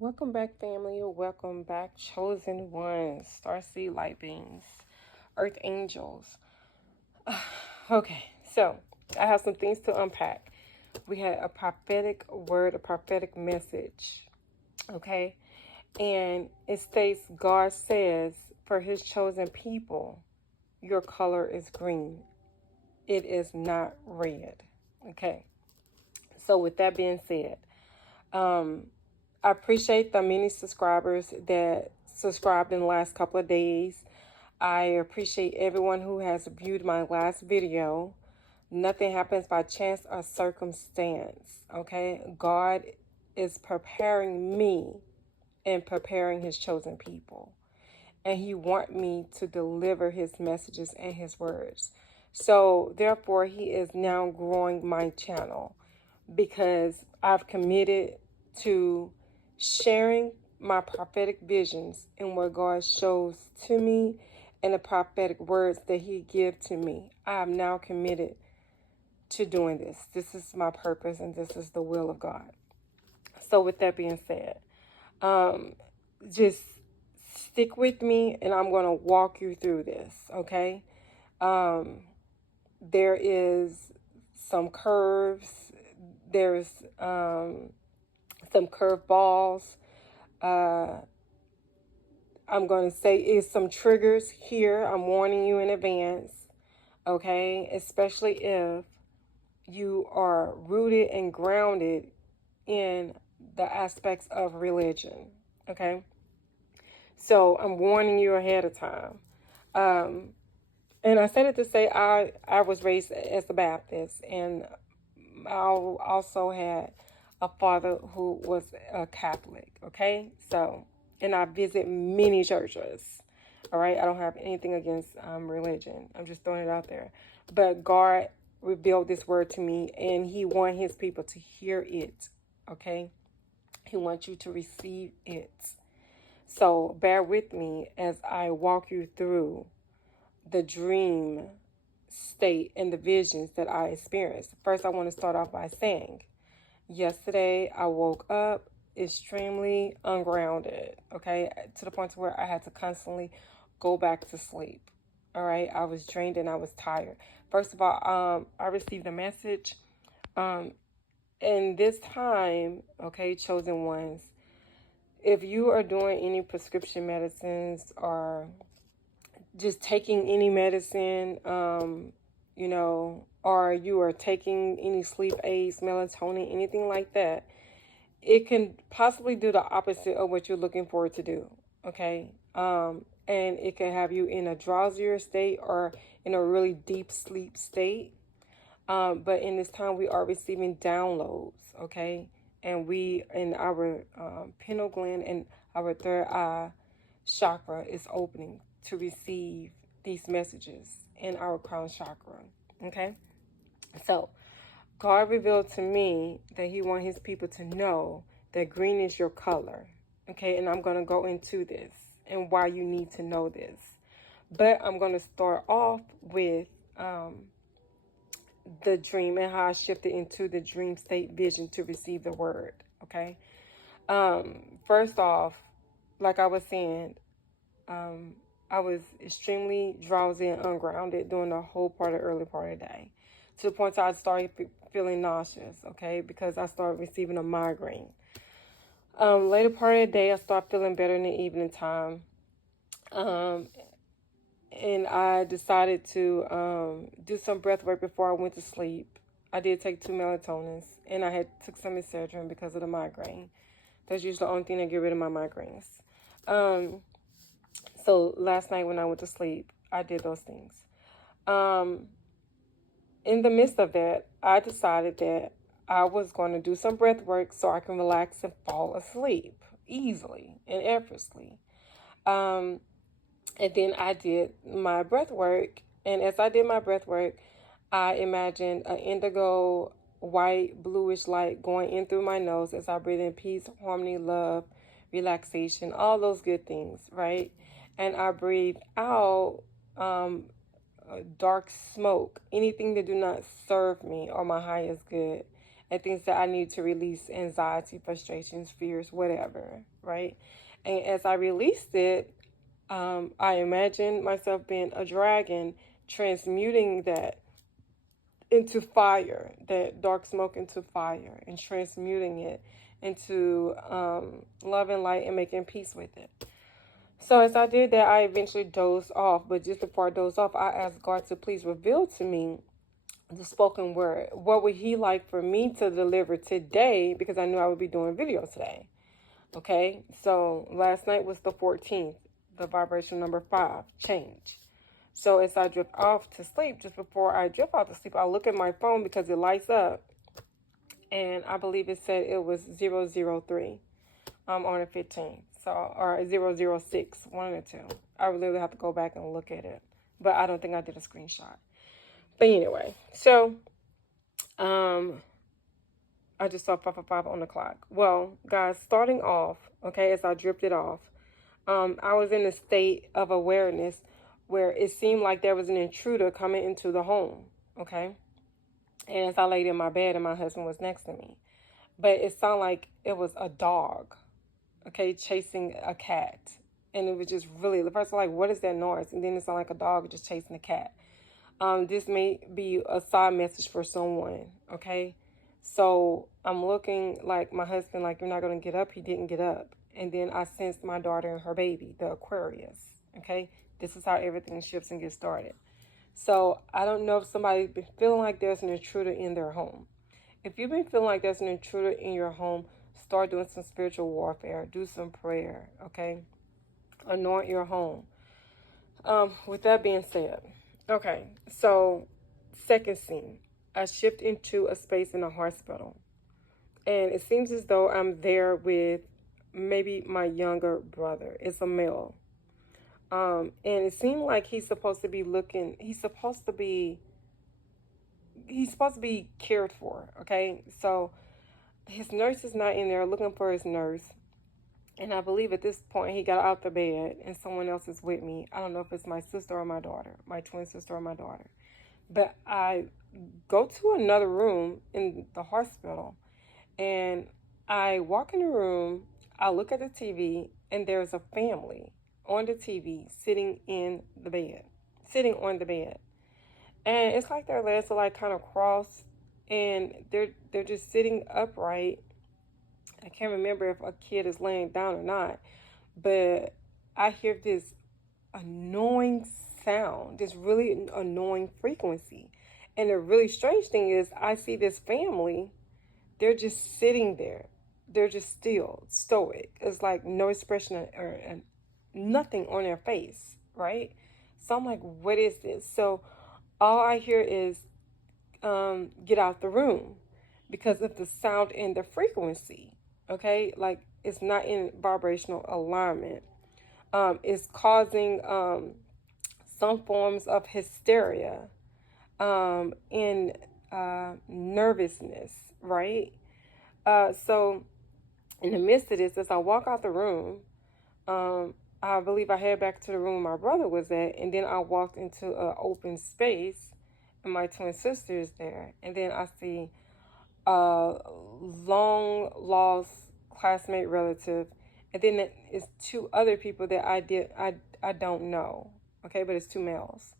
Welcome back, family. Welcome back, chosen ones, starseed light beings, earth angels. Okay, so I have some things to unpack. We had a prophetic word, a prophetic message. Okay, and it states God says, for his chosen people, your color is green. It is not red. Okay, so with that being said, I appreciate the many subscribers that subscribed in the last couple of days. I appreciate everyone who has viewed my last video. Nothing happens by chance or circumstance, okay? God is preparing me and preparing his chosen people. And he wants me to deliver his messages and his words. So therefore, he is now growing my channel because I've committed to sharing my prophetic visions and what God shows to me and the prophetic words that he gives to me. I am now committed to doing this. This is my purpose and this is the will of God. So with that being said, just stick with me and I'm going to walk you through this, okay? There is some curves. There's some curveballs. I'm going to say is some triggers here. I'm warning you in advance, okay? Especially if you are rooted and grounded in the aspects of religion, okay? So I'm warning you ahead of time. And I said it to say I was raised as a Baptist, and I also had a father who was a Catholic, okay? So, and I visit many churches, all right? I don't have anything against religion. I'm just throwing it out there. But God revealed this word to me, and he wants his people to hear it, okay? He wants you to receive it. So bear with me as I walk you through the dream state and the visions that I experienced. First, I want to start off by saying, yesterday I woke up extremely ungrounded, okay, to the point where I had to constantly go back to sleep. All right, I was drained and I was tired. First of all, I received a message, and this time, okay, chosen ones, if you are doing any prescription medicines or just taking any medicine, or you are taking any sleep aids, melatonin, anything like that, it can possibly do the opposite of what you're looking for it to do, okay? And it can have you in a drowsier state or in a really deep sleep state. But in this time, we are receiving downloads, okay? And we, in our pineal gland and our third eye chakra is opening to receive these messages in our crown chakra, okay? So, God revealed to me that he wants his people to know that green is your color, okay? And I'm going to go into this and why you need to know this. But I'm going to start off with the dream and how I shifted into the dream state vision to receive the word, okay? First off, like I was saying, I was extremely drowsy and ungrounded during the whole part of the early part of the day. To the point that I started feeling nauseous, okay, because I started receiving a migraine. Later part of the day, I started feeling better in the evening time. And I decided to do some breath work before I went to sleep. I did take 2 melatonins, and I had took some Excedrin because of the migraine. That's usually the only thing that get rid of my migraines. So last night when I went to sleep, I did those things. In the midst of that, I decided that I was going to do some breath work so I can relax and fall asleep easily and effortlessly. And then I did my breath work. And as I did my breath work, I imagined an indigo, white, bluish light going in through my nose as I breathe in peace, harmony, love, relaxation, all those good things, right? And I breathe out dark smoke, anything that do not serve me or my highest good. and things that I need to release: anxiety, frustrations, fears, whatever, right? And as I released it, I imagined myself being a dragon, transmuting that into fire, that dark smoke into fire, and transmuting it into love and light, and making peace with it. So as I did that, I eventually dozed off. But just before I dozed off, I asked God to please reveal to me the spoken word. What would He like for me to deliver today? Because I knew I would be doing video today. Okay, so last night was the 14th, the vibration number 5, change. So as I drift off to sleep, just before I drift off to sleep, I look at my phone because it lights up. And I believe it said it was 003 on the 15th. So, or 006, one of the two. I really have to go back and look at it. But I don't think I did a screenshot. But anyway, so I just saw 555 on the clock. Well, guys, starting off, okay, as I drifted off, I was in a state of awareness where it seemed like there was an intruder coming into the home, okay? And as I laid in my bed and my husband was next to me. But it sounded like it was a dog, okay, chasing a cat. And it was just really, the first like, what is that noise? And then it sounded like a dog just chasing a cat. This may be a side message for someone, okay? So I'm looking like my husband, like, you're not going to get up. He didn't get up. And then I sensed my daughter and her baby, the Aquarius, okay? This is how everything shifts and gets started. So I don't know if somebody's been feeling like there's an intruder in their home. If you've been feeling like there's an intruder in your home, start doing some spiritual warfare. Do some prayer, okay? Anoint your home. With that being said, okay, so second scene. I shift into a space in a hospital. And it seems as though I'm there with maybe my younger brother. It's a male. And it seemed like he's supposed to be cared for, okay? So his nurse is not in there looking for his nurse. And I believe at this point he got out the bed and someone else is with me. I don't know if it's my sister or my daughter, my twin sister or my daughter. But I go to another room in the hospital and I walk in the room, I look at the TV, and there's a family on the TV sitting on the bed. And it's like their legs are like kind of crossed and they're just sitting upright. I can't remember if a kid is laying down or not, but I hear this annoying sound, this really annoying frequency. And the really strange thing is I see this family, they're just sitting there. They're just still, stoic. It's like no expression or nothing on their face, right? So I'm like, what is this? So all I hear is, get out the room because of the sound and the frequency, okay? Like it's not in vibrational alignment. It's causing some forms of hysteria and nervousness, right? So in the midst of this, as I walk out the room, I believe I head back to the room my brother was at, and then I walked into an open space, and my twin sister is there, and then I see a long lost classmate relative, and then it's two other people that I don't know, okay, but it's two males.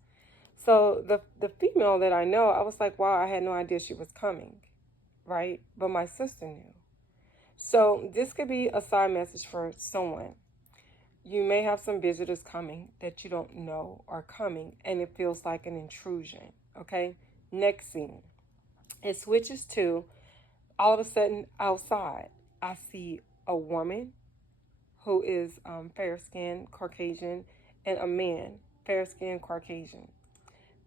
So the female that I know, I was like, wow, I had no idea she was coming, right? But my sister knew. So this could be a side message for someone. You may have some visitors coming that you don't know are coming, and it feels like an intrusion, okay? Next scene. It switches to, all of a sudden, outside, I see a woman who is fair-skinned, Caucasian, and a man, fair-skinned, Caucasian.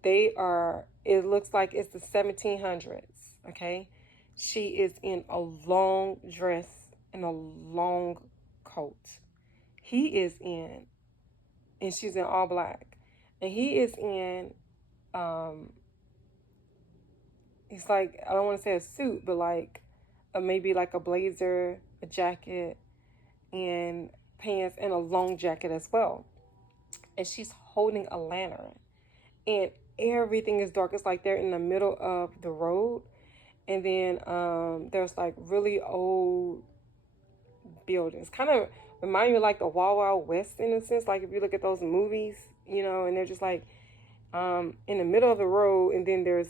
They are, it looks like it's the 1700s, okay? She is in a long dress and a long coat. He is in, and she's in all black. And he is in, it's like, I don't want to say a suit, but like, maybe like a blazer, a jacket, and pants, and a long jacket as well. And she's holding a lantern. And everything is dark. It's like they're in the middle of the road. And then there's like really old buildings. Kind of remind me of like the Wild Wild West in a sense. Like if you look at those movies, you know, and they're just like in the middle of the road, and then there's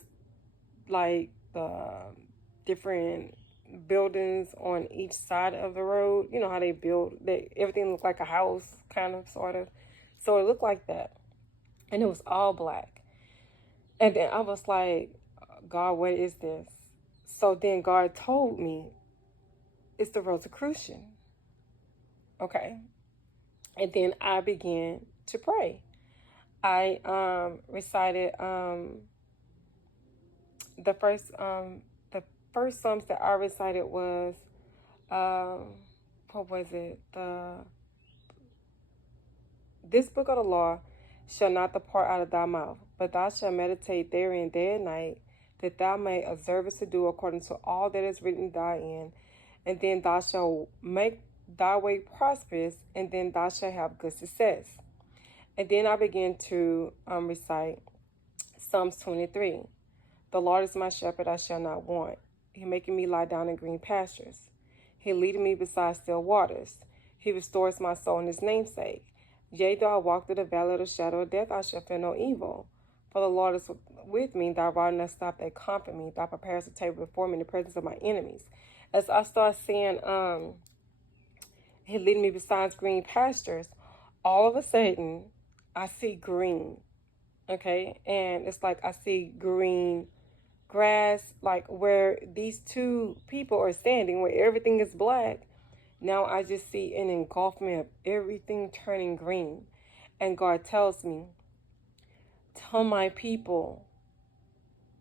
like the different buildings on each side of the road. You know how they build, everything looked like a house, kind of, sort of. So it looked like that, and it was all black. And then I was like, God, what is this? So then God told me, it's the Rosicrucian. Okay. And then I began to pray. I recited the first Psalms that I recited was what was it? This book of the law shall not depart out of thy mouth, but thou shalt meditate therein day and night, that thou may observe it to do according to all that is written therein. And then thou shalt make thy way prosperous, and then thou shalt have good success. And then I began to recite Psalms 23. The Lord is my shepherd, I shall not want. He maketh me lie down in green pastures. He leadeth me beside still waters. He restores my soul in his namesake. Yea, though I walk through the valley of the shadow of death, I shall fear no evil. For the Lord is with me. Thy rod and thy staff, they comfort me. Thou preparest a table before me in the presence of my enemies. As I start saying, he lead me beside green pastures, all of a sudden, I see green. Okay? And it's like I see green grass, like where these two people are standing, where everything is black. Now I just see an engulfment of everything turning green. And God tells me, tell my people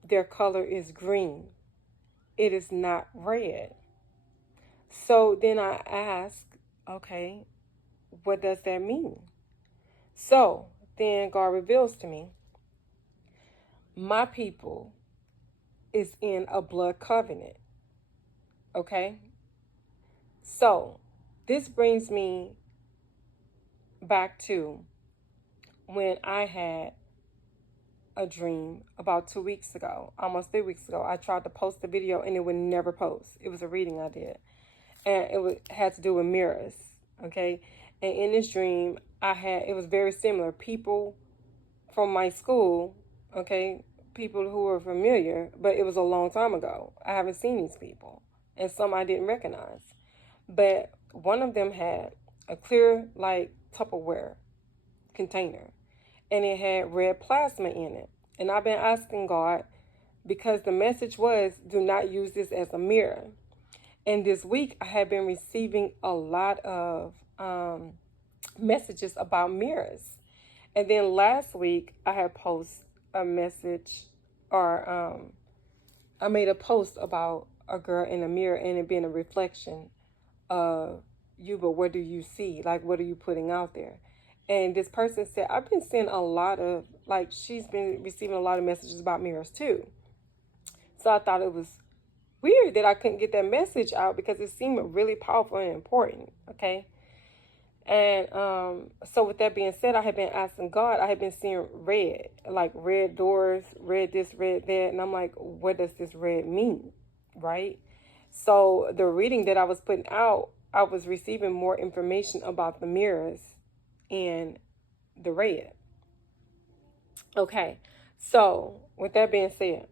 their color is green. It is not red. So then I ask, okay, what does that mean? So then God reveals to me, my people is in a blood covenant. Okay? So this brings me back to when I had a dream about 2 weeks ago, almost 3 weeks ago. I tried to post the video and it would never post. It was a reading I did. And had to do with mirrors. Okay? And in this dream, it was very similar. People from my school, okay, people who were familiar, but it was a long time ago. I haven't seen these people. And some I didn't recognize. But one of them had a clear, like, Tupperware container. And it had red plasma in it. And I've been asking God, because the message was, do not use this as a mirror. And this week, I have been receiving a lot of messages about mirrors. And then last week, I had posted a message, or I made a post about a girl in a mirror and it being a reflection of you, but what do you see? Like, what are you putting out there? And this person said, I've been seeing a lot of, like, she's been receiving a lot of messages about mirrors too. So I thought it was weird that I couldn't get that message out because it seemed really powerful and important, okay? And so with that being said, I have been asking God, I have been seeing red, like red doors, red this, red that, and I'm like, what does this red mean, right? So the reading that I was putting out, I was receiving more information about the mirrors and the red. Okay, so with that being said,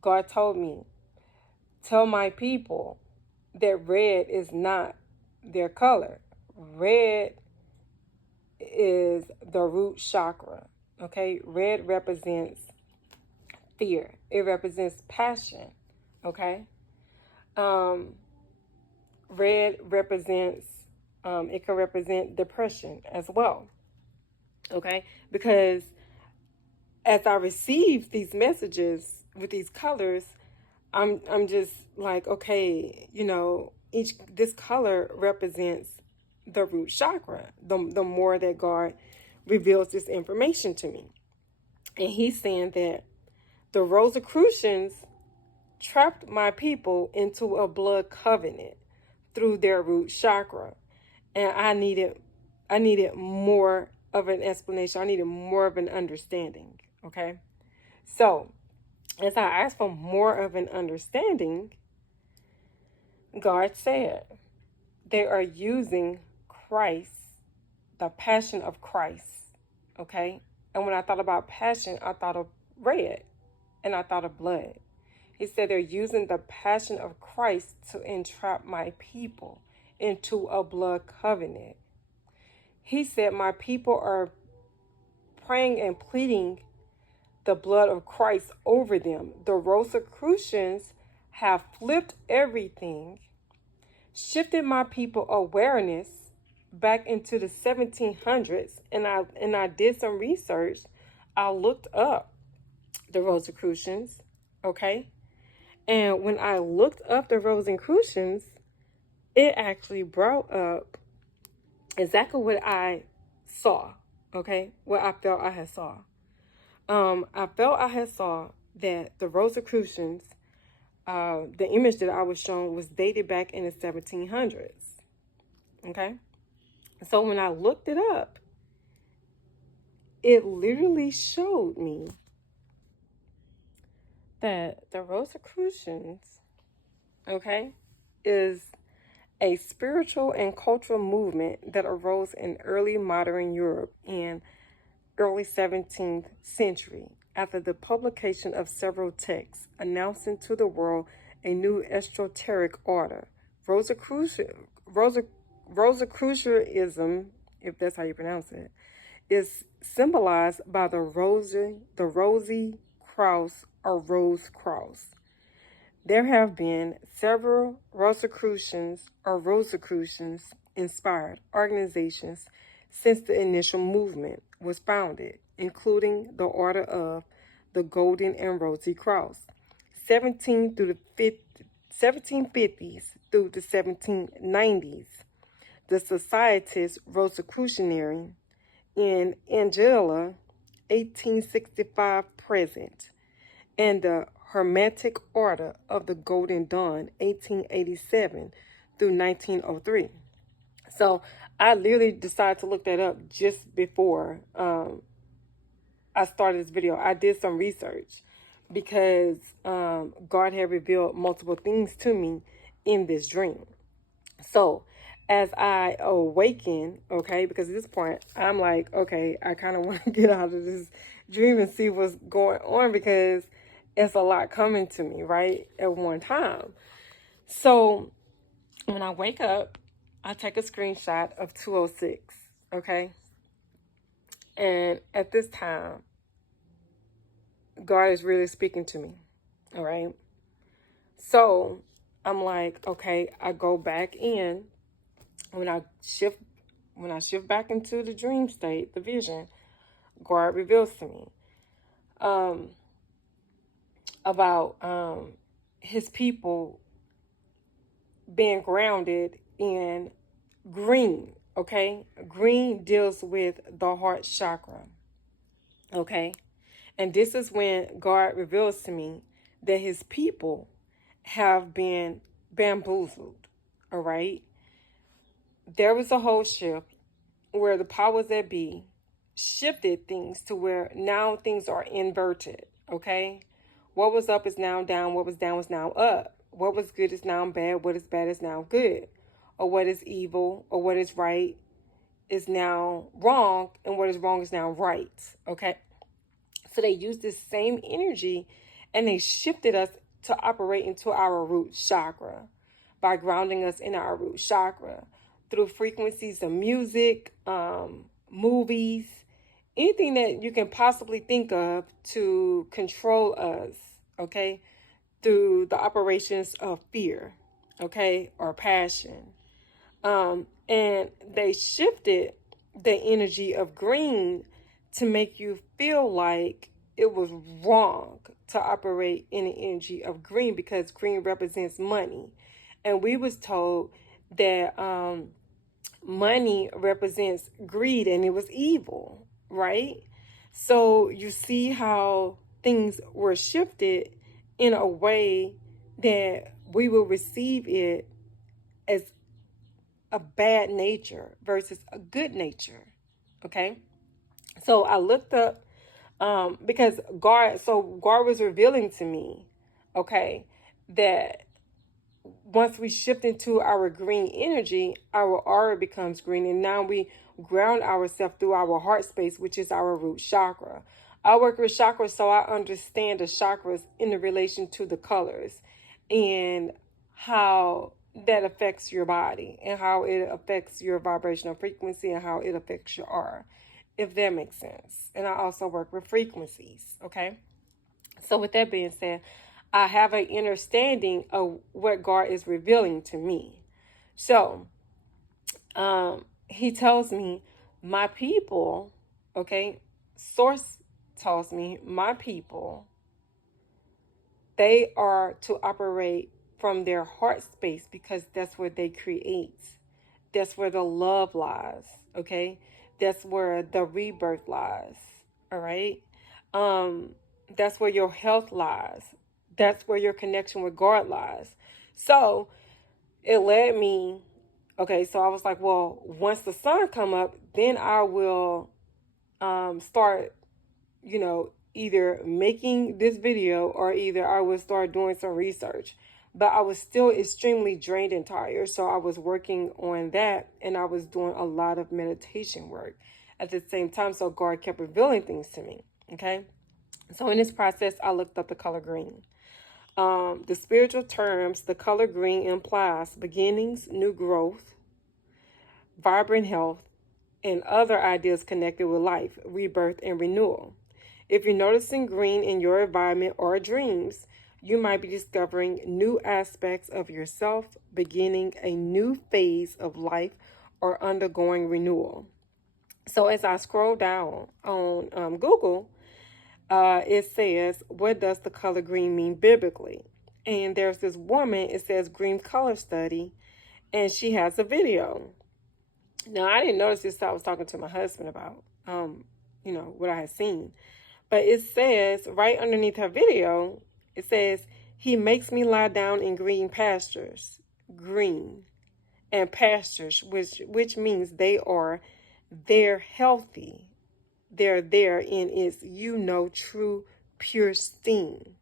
God told me, tell my people that red is not their color. Red is the root chakra. Okay, red represents fear. It represents passion. Okay, red represents, it can represent depression as well. Okay, because as I receive these messages with these colors, I'm just like, okay, you know, this color represents the root chakra. The more that God reveals this information to me. And he's saying that the Rosicrucians trapped my people into a blood covenant through their root chakra. And I needed more of an explanation. I needed more of an understanding. Okay. So as I asked for more of an understanding, God said they are using Christ, the passion of Christ. Okay? And when I thought about passion, I thought of red and I thought of blood. He said they're using the passion of Christ to entrap my people into a blood covenant. He said my people are praying and pleading the blood of Christ over them. The Rosicrucians have flipped everything, shifted my people awareness back into the 1700s, and I did some research. I looked up the Rosicrucians, okay? And when I looked up the Rosicrucians, it actually brought up exactly what I saw, okay? What I felt I had saw. I felt I had saw that the Rosicrucians, the image that I was shown was dated back in the 1700s, okay? So when I looked it up, it literally showed me that the Rosicrucians, okay, is a spiritual and cultural movement that arose in early modern Europe in early 17th century after the publication of several texts announcing to the world a new esoteric order. Rosicrucianism, if that's how you pronounce it, is symbolized by the rosy cross or rose cross. There have been several Rosicrucians or Rosicrucians inspired organizations since the initial movement was founded, including the Order of the Golden and Rosy Cross, 1750s through the 1790s, the Societas Rosicrucianae in Angela, 1865 present, and the Hermetic Order of the Golden Dawn, 1887 through 1903. So I literally decided to look that up just before I started this video. I did some research because God had revealed multiple things to me in this dream. So as I awaken, okay, because at this point I'm like, okay, I kind of want to get out of this dream and see what's going on because it's a lot coming to me, right, at one time. So when I wake up, I take a screenshot of 206, okay? And at this time, God is really speaking to me, all right? So I'm like, okay, I go back in. When I shift back into the dream state, the vision, God reveals to me about his people being grounded in green, okay? Green deals with the heart chakra, okay? And this is when God reveals to me that his people have been bamboozled, all right? There was a whole shift where the powers that be shifted things to where now things are inverted, okay? What was up is now down, what was down is now up. What was good is now bad, what is bad is now good. Or what is evil or what is right is now wrong, and what is wrong is now right, okay? So they used this same energy and they shifted us to operate into our root chakra by grounding us in our root chakra through frequencies of music, movies, anything that you can possibly think of to control us, okay, through the operations of fear, okay, or passion. And they shifted the energy of green to make you feel like it was wrong to operate in the energy of green because green represents money. And we was told that money represents greed and it was evil, right? So you see how things were shifted in a way that we will receive it as a bad nature versus a good nature, okay? So I looked up Because God was revealing to me, okay, that once we shift into our green energy, our aura becomes green, and now we ground ourselves through our heart space, which is our root chakra. I work with chakras, so I understand the chakras in relation to the colors and how that affects your body and how it affects your vibrational frequency and how it affects your aura, if that makes sense. And I also work with frequencies, okay? So with that being said, I have an understanding of what God is revealing to me. So he tells me, my people, okay, Source tells me, my people, they are to operate from their heart space because that's where they create. That's where the love lies, okay? That's where the rebirth lies, all right? That's where your health lies. That's where your connection with God lies. So it led me, okay, so I was like, well, once the sun come up, then I will start, either making this video or either I would start doing some research. But I was still extremely drained and tired. So I was working on that and I was doing a lot of meditation work at the same time. So God kept revealing things to me. Okay. So in this process, I looked up the color green. The spiritual terms, the color green implies beginnings, new growth, vibrant health, and other ideas connected with life, rebirth, and renewal. If you're noticing green in your environment or dreams, you might be discovering new aspects of yourself, beginning a new phase of life, or undergoing renewal. So as I scroll down on Google, it says, what does the color green mean biblically? And there's this woman, it says green color study, and she has a video. Now, I didn't notice this till I was talking to my husband about, what I had seen. But it says, right underneath her video, it says, he makes me lie down in green pastures. Green and pastures, which means they're healthy. They're there in its, true, pure steam.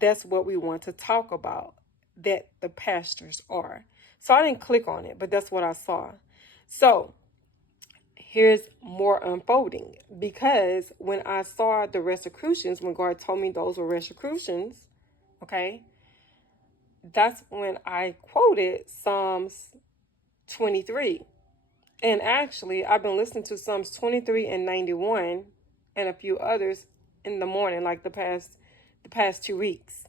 That's what we want to talk about, that the pastures are. So I didn't click on it, but that's what I saw. So here's more unfolding, because when I saw the Rosicrucians, when God told me those were Rosicrucians, okay, that's when I quoted Psalms 23. And actually, I've been listening to Psalms 23 and 91 and a few others in the morning, like the past 2 weeks.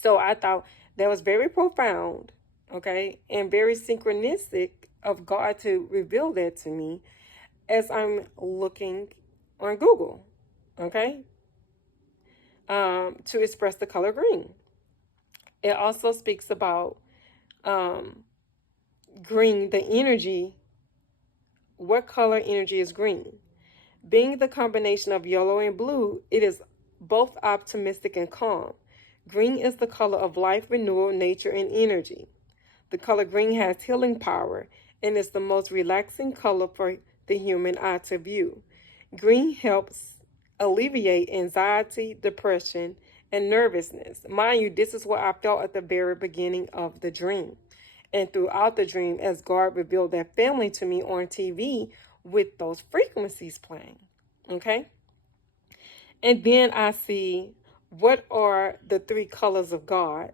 So I thought that was very profound, okay, and very synchronistic of God to reveal that to me as I'm looking on Google, okay, to express the color green. It also speaks about green, the energy. What color energy is green? Being the combination of yellow and blue, it is both optimistic and calm. Green is the color of life, renewal, nature, and energy. The color green has healing power and is the most relaxing color for the human eye to view. Green helps alleviate anxiety, depression, and nervousness. Mind you, this is what I felt at the very beginning of the dream. And throughout the dream, as God revealed that family to me on TV with those frequencies playing. Okay? And then I see, what are the 3 colors of God?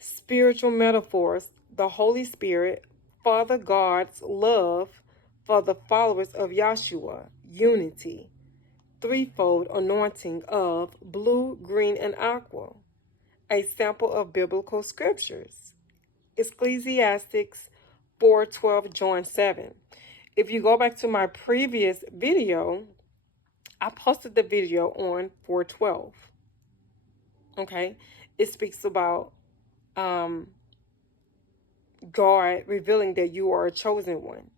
Spiritual metaphors, the Holy Spirit, Father God's love for the followers of Yahshua, unity, threefold anointing of blue, green, and aqua, a sample of biblical scriptures. Ecclesiastes 4:12, John 7. If you go back to my previous video, I posted the video on 4:12. Okay? It speaks about God revealing that you are a chosen one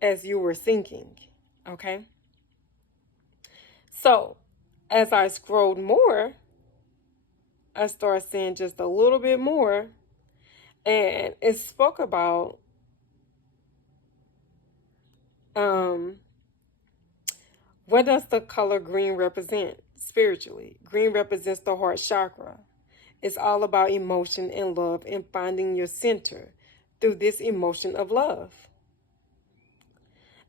as you were thinking. Okay? So, as I scrolled more, I started seeing just a little bit more, and it spoke about What does the color green represent spiritually? Green represents the heart chakra. It's all about emotion and love and finding your center through this emotion of love.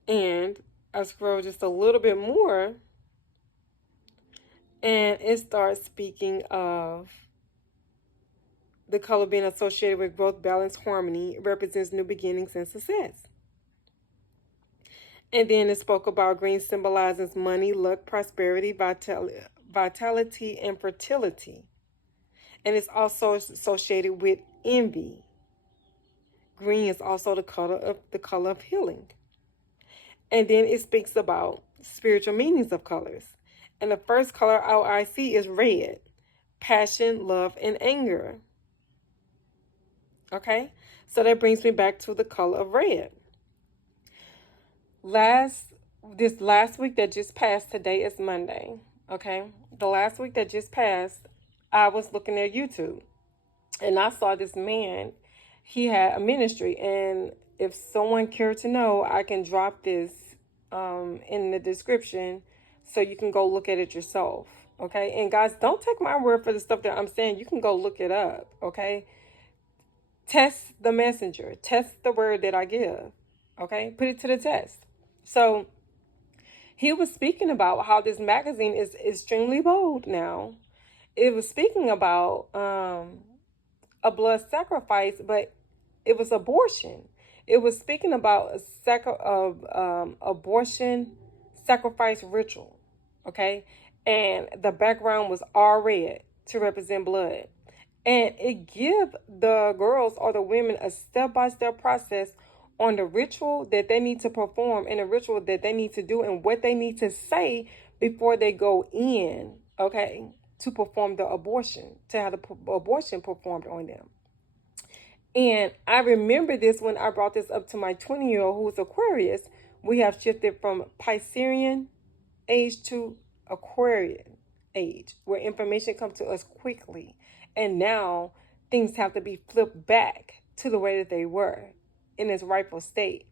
And I scroll just a little bit more, and it starts speaking of the color being associated with growth, balance, harmony. It represents new beginnings and success. And then it spoke about green symbolizes money, luck, prosperity, vitality, and fertility. And it's also associated with envy. Green is also the color of healing. And then it speaks about spiritual meanings of colors. And the first color I see is red. Passion, love, and anger. Okay? So that brings me back to the color of red. This last week that just passed, today is Monday. Okay? The last week that just passed, I was looking at YouTube. And I saw this man. He had a ministry. And if someone cared to know, I can drop this in the description so you can go look at it yourself. Okay? And guys, don't take my word for the stuff that I'm saying. You can go look it up. Okay? Test the messenger. Test the word that I give. Okay? Put it to the test. So he was speaking about how this magazine is extremely bold now. It was speaking about a blood sacrifice, but it was abortion. It was speaking about abortion sacrifice ritual. Okay? And the background was all red to represent blood. And it gives the girls or the women a step-by-step process on the ritual that they need to perform and the ritual that they need to do and what they need to say before they go in, okay, to perform the abortion, to have the abortion performed on them. And I remember this when I brought this up to my 20-year-old who's Aquarius. We have shifted from Piscean age to Aquarian age, where information comes to us quickly. And now things have to be flipped back to the way that they were in its rightful state.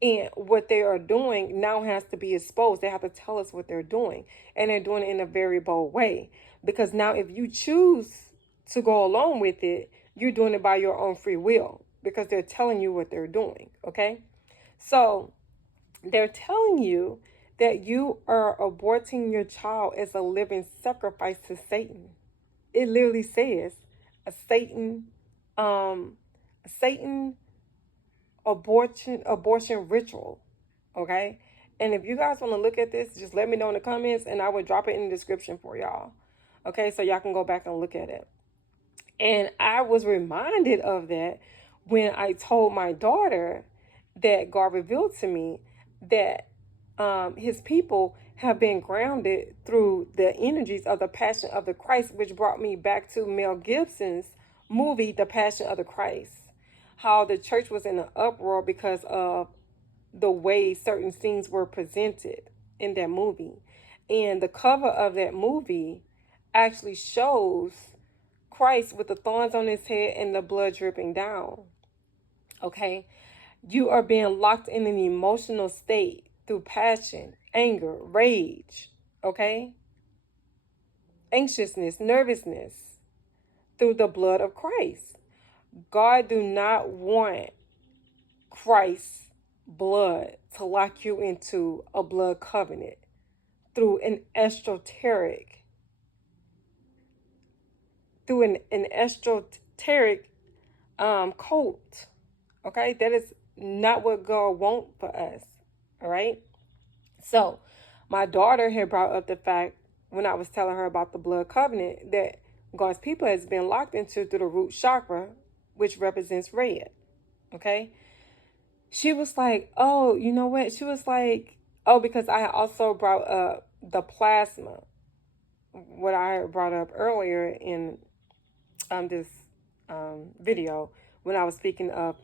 And what they are doing now has to be exposed. They have to tell us what they're doing. And they're doing it in a very bold way. Because now if you choose to go along with it, you're doing it by your own free will. Because they're telling you what they're doing. Okay? So they're telling you that you are aborting your child as a living sacrifice to Satan. It literally says a Satan abortion ritual. Okay? And if you guys want to look at this, just let me know in the comments and I will drop it in the description for y'all. Okay, so y'all can go back and look at it. And I was reminded of that when I told my daughter that God revealed to me that his people have been grounded through the energies of the Passion of the Christ, which brought me back to Mel Gibson's movie, The Passion of the Christ. How the church was in an uproar because of the way certain scenes were presented in that movie. And the cover of that movie actually shows Christ with the thorns on his head and the blood dripping down. Okay? You are being locked in an emotional state through passion, anger, rage, okay? Anxiousness, nervousness, through the blood of Christ. God do not want Christ's blood to lock you into a blood covenant through an esoteric cult. Okay, that is not what God wants for us. All right. So my daughter had brought up the fact when I was telling her about the blood covenant that God's people has been locked into through the root chakra, which represents red. Okay. She was like, oh, you know what? She was like, oh, because I also brought up the plasma, what I had brought up earlier in this video when I was speaking of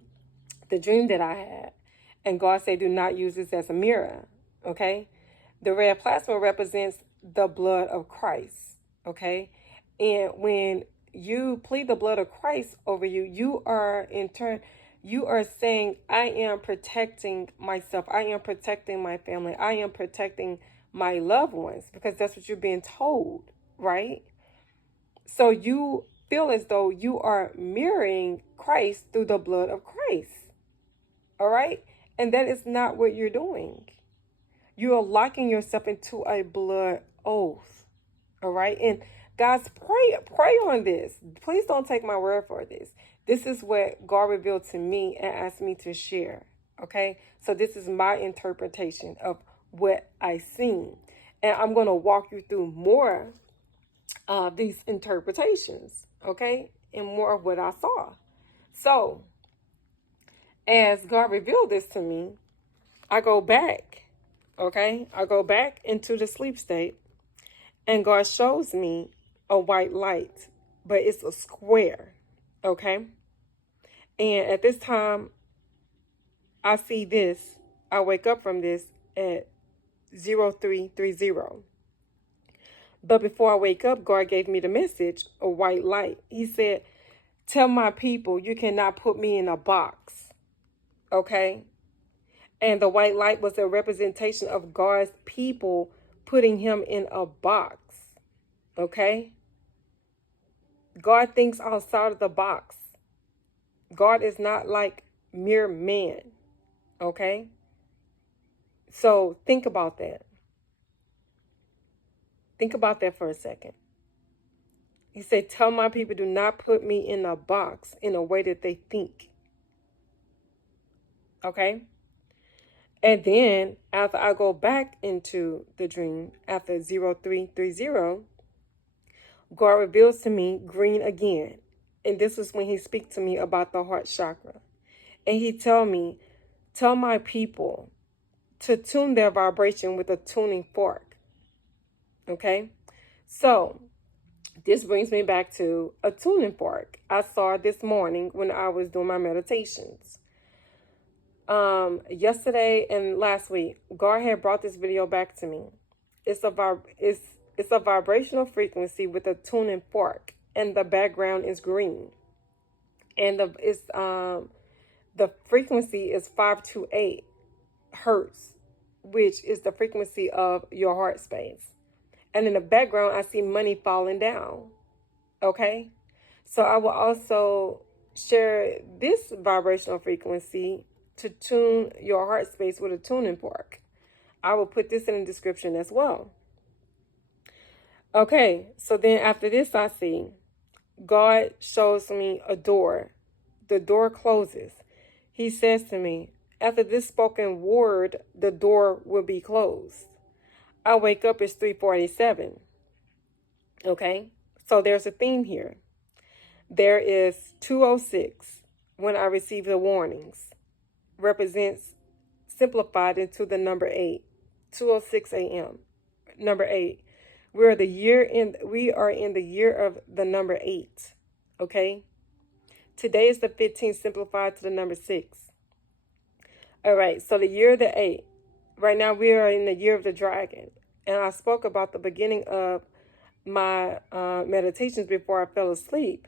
the dream that I had. And God said, do not use this as a mirror. Okay. The red plasma represents the blood of Christ. Okay. And when you plead the blood of Christ over you, you are in turn, you are saying, I am protecting myself. I am protecting my family. I am protecting my loved ones, because that's what you're being told, right? So you feel as though you are mirroring Christ through the blood of Christ. All right? And that is not what you're doing. You are locking yourself into a blood oath. All right? And guys, pray on this. Please don't take my word for this. This is what God revealed to me and asked me to share. Okay? So this is my interpretation of what I seen. And I'm going to walk you through more of these interpretations. Okay? And more of what I saw. So, as God revealed this to me, I go back. Okay? I go back into the sleep state. And God shows me a white light, but it's a square, okay? And at this time, I see this. I wake up from this at 0330. But before I wake up, God gave me the message, a white light. He said, tell my people you cannot put me in a box, okay? And the white light was a representation of God's people putting him in a box. Okay? God thinks outside of the box. God is not like mere man. Okay? So think about that. Think about that for a second. He said, tell my people, do not put me in a box in a way that they think. Okay? And then after I go back into the dream, after 0330, God reveals to me green again. And this is when he speaks to me about the heart chakra. And he tell me, tell my people to tune their vibration with a tuning fork. Okay? So, this brings me back to a tuning fork. I saw this morning when I was doing my meditations. Yesterday and last week, God had brought this video back to me. It's a vibrational frequency with a tuning fork, and the background is green. And the frequency is 528 hertz, which is the frequency of your heart space. And in the background, I see money falling down. Okay? So I will also share this vibrational frequency to tune your heart space with a tuning fork. I will put this in the description as well. Okay, so then after this, I see God shows me a door. The door closes. He says to me, after this spoken word, the door will be closed. I wake up, it's 3:47. Okay, so there's a theme here. There is 2:06 when I receive the warnings. Represents simplified into the number 8. 2:06 a.m. Number 8. We are in the year of the number 8. Okay? Today is the 15th simplified to the number 6. All right, so the year of the 8. Right now we are in the year of the dragon. And I spoke about the beginning of my meditations before I fell asleep.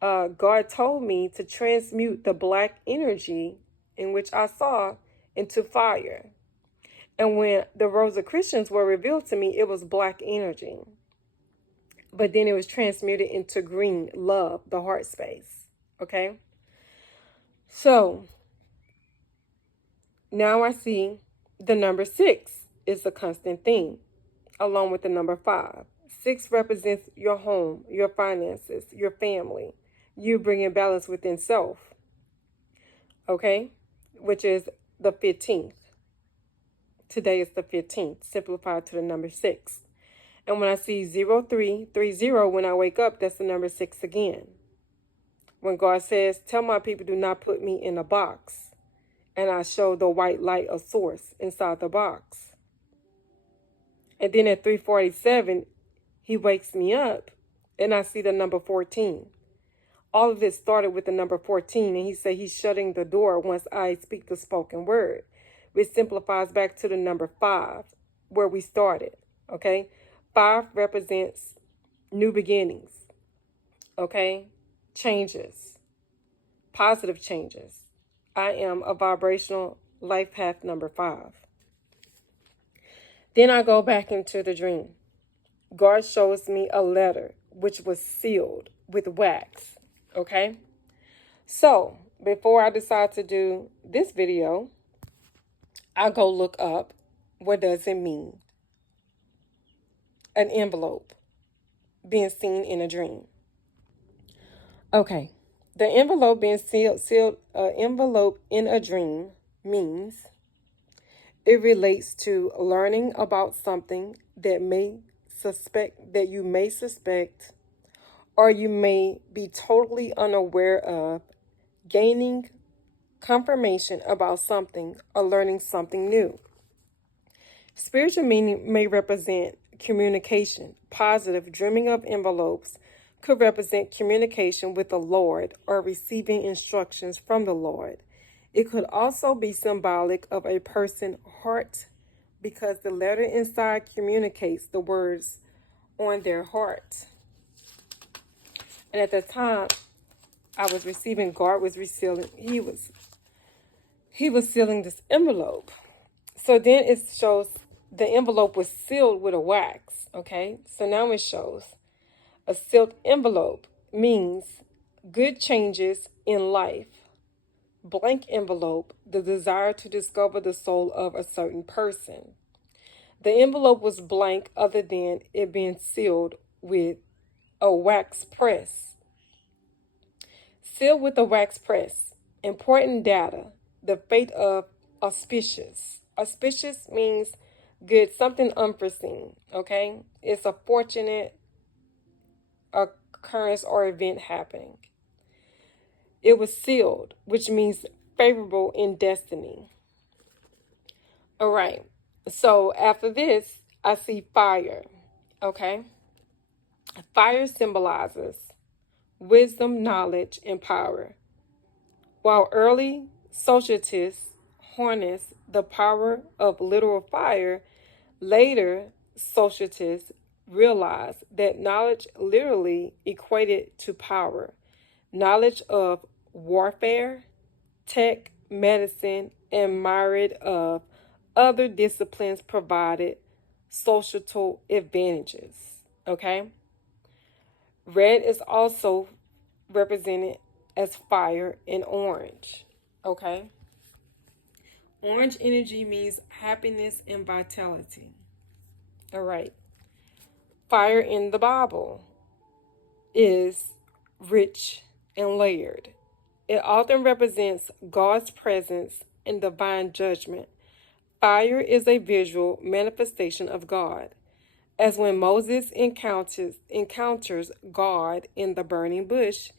God told me to transmute the black energy in which I saw into fire. And when the Rosicrucians were revealed to me, it was black energy. But then it was transmuted into green, love, the heart space. Okay? So, now I see the number 6 is a constant theme, along with the number 5. 6 represents your home, your finances, your family. You bringing balance within self. Okay? Which is the 15th. Today is the 15th, simplified to the number 6. And when I see 0330, when I wake up, that's the number 6 again. When God says, tell my people, do not put me in a box. And I show the white light of source inside the box. And then at 3:47, he wakes me up and I see the number 14. All of it started with the number 14. And he said he's shutting the door once I speak the spoken word, which simplifies back to the number 5, where we started. Okay? 5 represents new beginnings. Okay? Changes. Positive changes. I am a vibrational life path number 5. Then I go back into the dream. God shows me a letter which was sealed with wax. Okay? So, before I decide to do this video, I go look up, what does it mean? An envelope being seen in a dream. Okay. The envelope being sealed envelope in a dream means it relates to learning about something that you may suspect or you may be totally unaware of, gaining confirmation about something or learning something new. Spiritual meaning may represent communication. Positive dreaming of envelopes could represent communication with the Lord or receiving instructions from the Lord. It could also be symbolic of a person's heart because the letter inside communicates the words on their heart. And at the time I was receiving, God was resealing, he was sealing this envelope. So then it shows the envelope was sealed with a wax, okay? So now it shows a sealed envelope means good changes in life. Blank envelope, the desire to discover the soul of a certain person. The envelope was blank other than it being sealed with a wax press. Sealed with a wax press. Important data. The fate of auspicious. Auspicious means good, something unforeseen, okay? It's a fortunate occurrence or event happening. It was sealed, which means favorable in destiny. All right. So after this, I see fire, okay? Fire symbolizes wisdom, knowledge, and power. While early societists harnessed the power of literal fire, later societists realized that knowledge literally equated to power. Knowledge of warfare, tech, medicine, and myriad of other disciplines provided societal advantages. Okay? Red is also represented as fire in orange. Okay? Orange energy means happiness and vitality. All right. Fire in the Bible is rich and layered. It often represents God's presence and divine judgment. Fire is a visual manifestation of God, as when Moses encounters God in the burning bush.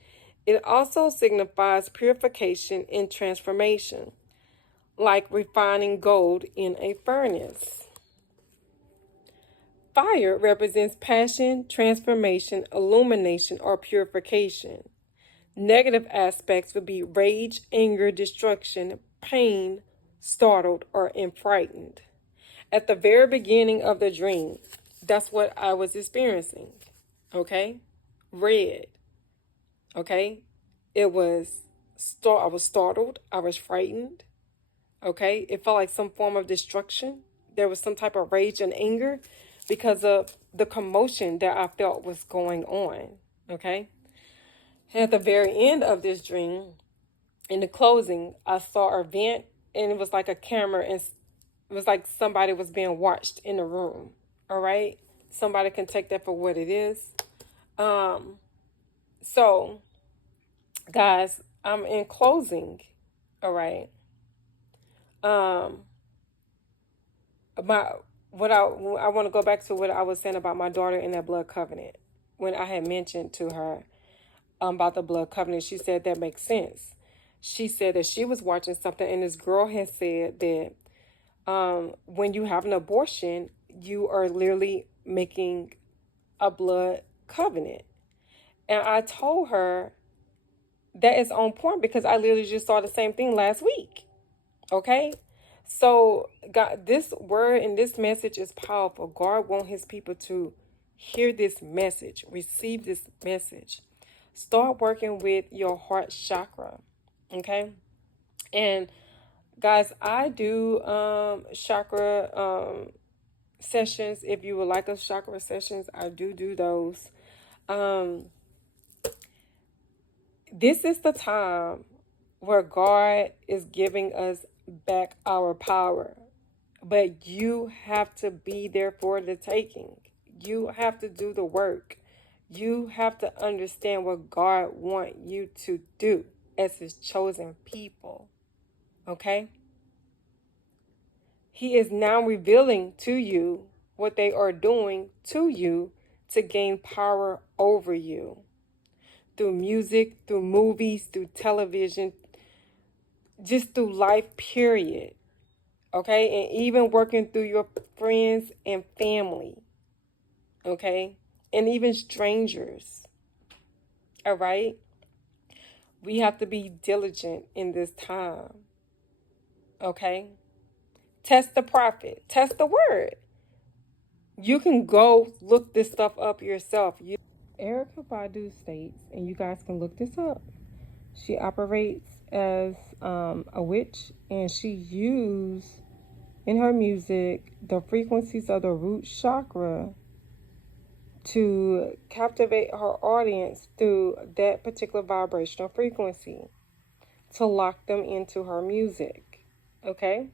It also signifies purification and transformation, like refining gold in a furnace. Fire represents passion, transformation, illumination, or purification. Negative aspects would be rage, anger, destruction, pain, startled, or frightened. At the very beginning of the dream, that's what I was experiencing. Okay? Red. Okay? I was startled. I was frightened. Okay? It felt like some form of destruction. There was some type of rage and anger because of the commotion that I felt was going on. Okay? And at the very end of this dream, in the closing, I saw a vent, and it was like a camera, and it was like somebody was being watched in the room. All right? Somebody can take that for what it is. So, guys, I'm in closing. All right. I want to go back to what I was saying about my daughter in that blood covenant. When I had mentioned to her about the blood covenant, she said that makes sense. She said that she was watching something, and this girl had said that when you have an abortion, you are literally making a blood covenant. And I told her that is on point because I literally just saw the same thing last week. Okay? So, God, this word and this message is powerful. God wants his people to hear this message, receive this message. Start working with your heart chakra. Okay? And guys, I do chakra sessions. If you would like us chakra sessions, I do those. This is the time where God is giving us back our power. But you have to be there for the taking. You have to do the work. You have to understand what God wants you to do as his chosen people. Okay? He is now revealing to you what they are doing to you to gain power over you. Through music, through movies, through television, just through life, period. Okay? And even working through your friends and family. Okay? And even strangers. All right? We have to be diligent in this time. Okay? Test the prophet. Test the word. You can go look this stuff up yourself. Erica Badu states, and you guys can look this up, she operates as a witch, and she used in her music the frequencies of the root chakra to captivate her audience through that particular vibrational frequency to lock them into her music. Okay?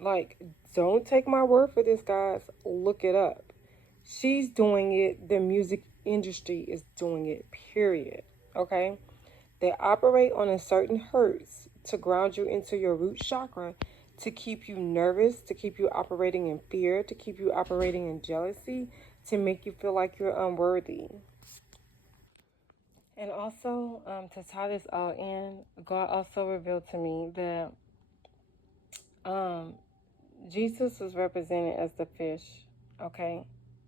Like, don't take my word for this, guys. Look it up. She's doing it. The music industry is doing it, period. Okay? They operate on a certain hertz to ground you into your root chakra, to keep you nervous, to keep you operating in fear, to keep you operating in jealousy, to make you feel like you're unworthy. And also, to tie this all in, God also revealed to me that Jesus was represented as the fish, okay?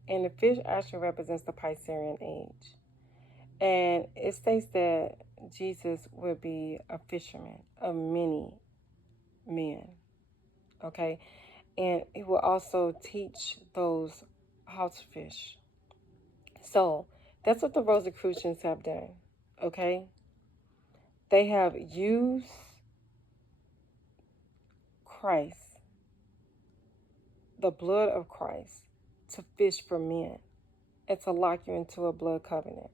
And the fish actually represents the Piscean age. And it states that Jesus would be a fisherman of many men, okay? And he will also teach those how to fish. So that's what the Rosicrucians have done, okay? They have used Christ, the blood of Christ, to fish for men and to lock you into a blood covenant,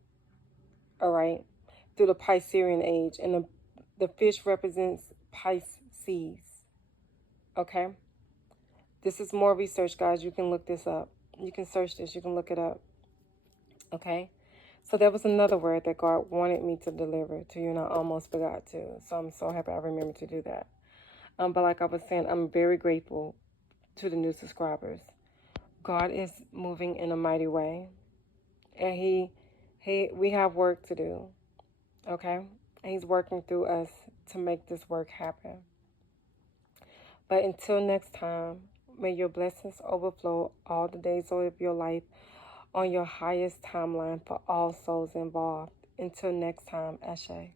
all right? Through the Piscean age. And the fish represents Pisces, okay? This is more research, guys. You can look this up. You can search this. You can look it up. Okay? So that was another word that God wanted me to deliver to you, and I almost forgot to. So I'm so happy I remembered to do that. But like I was saying, I'm very grateful to the new subscribers. God is moving in a mighty way. And we have work to do. Okay? And he's working through us to make this work happen. But until next time, may your blessings overflow all the days of your life on your highest timeline for all souls involved. Until next time, Ashe.